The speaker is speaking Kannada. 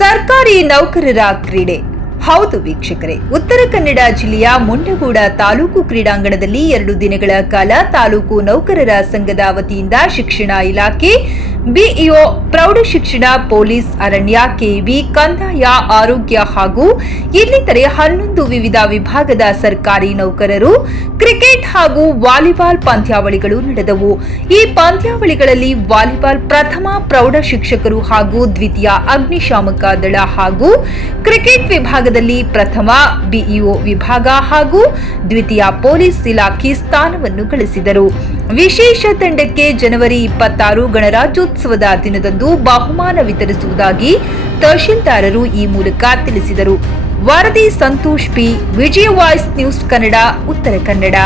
ಸರ್ಕಾರಿ ನೌಕರರ ಕ್ರೀಡೆ. ಹೌದು ವೀಕ್ಷಕರೇ, ಉತ್ತರ ಕನ್ನಡ ಜಿಲ್ಲೆಯ ಮುಂಡಗೋಡ ತಾಲೂಕು ಕ್ರೀಡಾಂಗಣದಲ್ಲಿ 2 ದಿನಗಳ ಕಾಲ ತಾಲೂಕು ನೌಕರರ ಸಂಘದ ವತಿಯಿಂದ ಶಿಕ್ಷಣ ಇಲಾಖೆ, ಬಿಇಒ, ಪ್ರೌಢಶಿಕ್ಷಣ, ಪೊಲೀಸ್, ಅರಣ್ಯ, ಕೆಇಬಿ, ಕಂದಾಯ, ಆರೋಗ್ಯ ಹಾಗೂ ಇನ್ನಿತರೆ 11 ವಿವಿಧ ವಿಭಾಗದ ಸರ್ಕಾರಿ ನೌಕರರು ಕ್ರಿಕೆಟ್ ಹಾಗೂ ವಾಲಿಬಾಲ್ ಪಂದ್ಯಾವಳಿಗಳು ನಡೆದವು. ಈ ಪಂದ್ಯಾವಳಿಗಳಲ್ಲಿ ವಾಲಿಬಾಲ್ ಪ್ರಥಮ ಪ್ರೌಢ ಶಿಕ್ಷಕರು ಹಾಗೂ ದ್ವಿತೀಯ ಅಗ್ನಿಶಾಮಕ ದಳ ಹಾಗೂ ಕ್ರಿಕೆಟ್ ವಿಭಾಗದಲ್ಲಿ ಪ್ರಥಮ ಬಿಇಒ ವಿಭಾಗ ಹಾಗೂ ದ್ವಿತೀಯ ಪೊಲೀಸ್ ಇಲಾಖೆ ಸ್ಥಾನವನ್ನು ಗಳಿಸಿದರು. ವಿಶೇಷ ತಂಡಕ್ಕೆ ಜನವರಿ 26 ಗಣರಾಜ್ಯೋತ್ಸವದ ದಿನದಂದು ಬಹುಮಾನ ವಿತರಿಸುವುದಾಗಿ ತಹಶೀಲ್ದಾರರು ಈ ಮೂಲಕ ತಿಳಿಸಿದರು. ವರದಿ ಸಂತೋಷ್ ಪಿ, ವಿಜಯ ವಾಯ್ಸ್ ನ್ಯೂಸ್ ಕನ್ನಡ, ಉತ್ತರ ಕನ್ನಡ.